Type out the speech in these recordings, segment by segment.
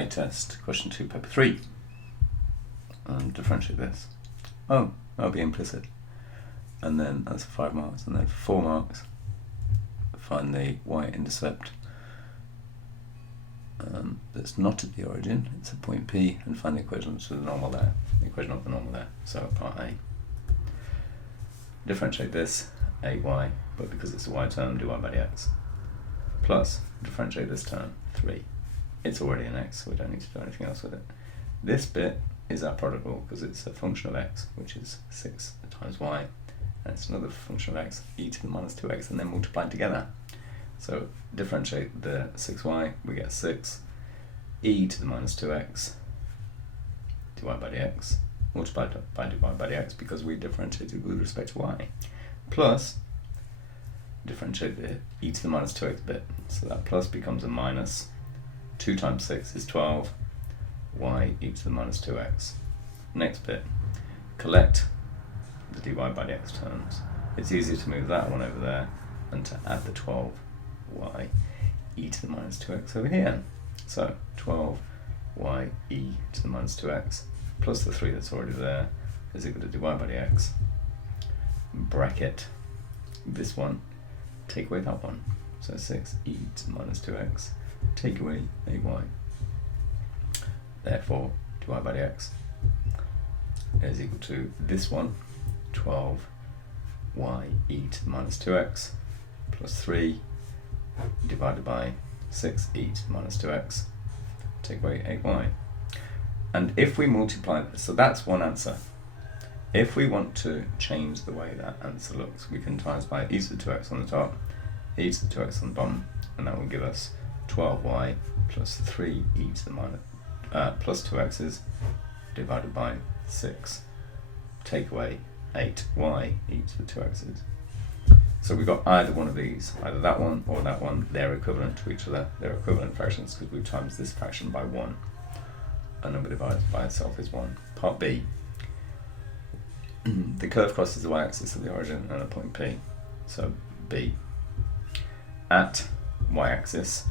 make test, question 2, paper 3. And differentiate this. Oh, that'll be implicit. And then that's 5 marks. And then for 4 marks, find the y-intercept that's not at the origin, it's at point P, and find the equation to the normal there, the equation of the normal there. So part A. Differentiate this, 8y, but because it's a y term, do y by dx. Plus, differentiate this term, 3. It's already an x, so we don't need to do anything else with it. This bit is our product rule, because it's a function of x, which is 6 times y, and it's another function of x, e to the minus 2x, and then multiplied together. So differentiate the 6y, we get 6, e to the minus 2x, dy by dx, multiplied by dy by dx, because we differentiated with respect to y, plus differentiate the e to the minus 2x bit, so that plus becomes a minus. 2 times 6 is 12, y e to the minus 2x. Next bit, collect the dy by dx terms. It's easier to move that one over there than to add the 12 y e to the minus 2x over here. So 12 y e to the minus 2x plus the 3 that's already there is equal to dy by dx. Bracket this one, take away that one. So 6 e to the minus 2x, take away ay. Therefore, dy by dx is equal to this one, 12 y e to the minus 2x plus 3 divided by 6 e to the minus 2x, take away 8y. And if we multiply this, so that's one answer. If we want to change the way that answer looks, we can times by e to the 2x on the top, e to the 2x on the bottom, and that will give us 12y plus 3 e to the minus plus 2x's divided by 6, take away 8y e to the 2x's. So we've got either one of these, either that one or that one. They're equivalent to each other. They're equivalent fractions because we've times this fraction by 1. A number divided by itself is 1. Part B. The curve crosses the y-axis at the origin and at point P. So B. At y-axis,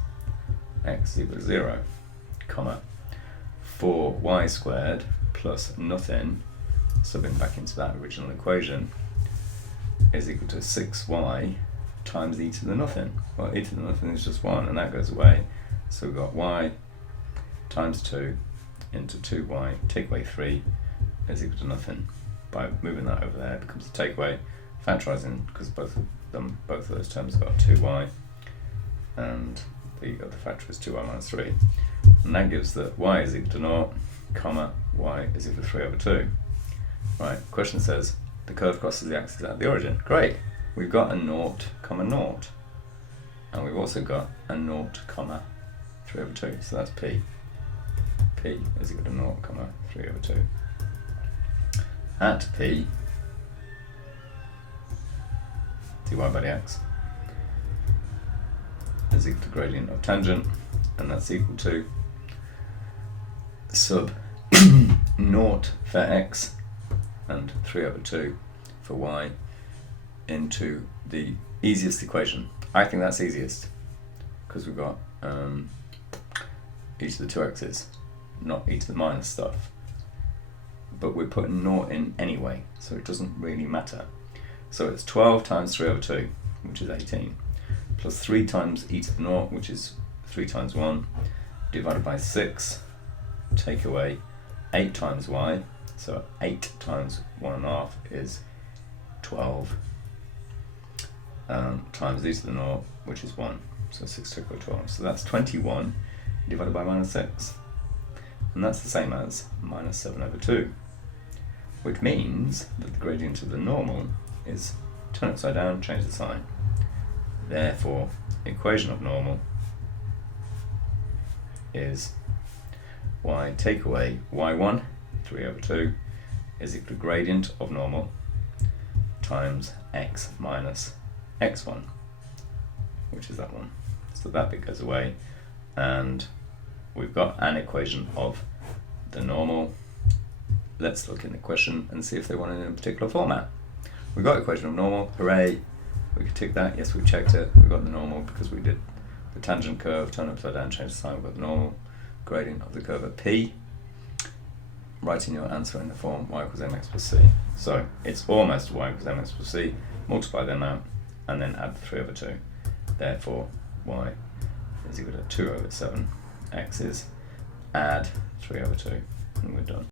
x is equal to 0, comma, 4y squared plus nothing, subbing back into that original equation, is equal to 6y times e to the nothing. Well, e to the nothing is just 1, and that goes away. So we've got y times 2 into 2y, take away 3, is equal to nothing. By moving that over there, it becomes a takeaway. Factorising, because both of those terms have got 2y, and the other factor is 2y minus 3. And that gives that y is equal to 0, comma, y is equal to 3 over 2. Right, question says, the curve crosses the axis at the origin. Great, we've got a 0, comma 0. And we've also got a 0, comma 3 over 2. So that's P. P is equal to 0, comma 3 over 2. At P, dy by dx is equal to gradient of tangent, and that's equal to sub 0 for x and 3 over 2 for y into the easiest equation. I think that's easiest because we've got e to the 2x's, not e to the minus stuff. But we're putting 0 in anyway, so it doesn't really matter. So it's 12 times 3 over 2, which is 18, plus 3 times e to the 0, which is 3 times 1, divided by 6, take away 8 times y, so 8 times 1.5 is 12, times e to the 0, which is 1, so 6 take away 12. So that's 21 divided by minus 6, and that's the same as minus 7 over 2. Which means that the gradient of the normal is turn upside down, change the sign. Therefore, equation of normal is y take away y1, 3 over 2, is equal to gradient of normal times x minus x1, which is that one. So that bit goes away, and we've got an equation of the normal. Let's look in the question and see if they want it in a particular format. We've got equation of normal, hooray, we could tick that, yes we checked it, we got the normal because we did the tangent curve, turn upside down, change the sign, we got the normal. gradient of the curve at P, writing your answer in the form y equals mx plus c. So it's almost y equals mx plus c, multiply the amount, and then add 3 over 2. Therefore, y is equal to 2 over 7, x is add 3 over 2, and we're done.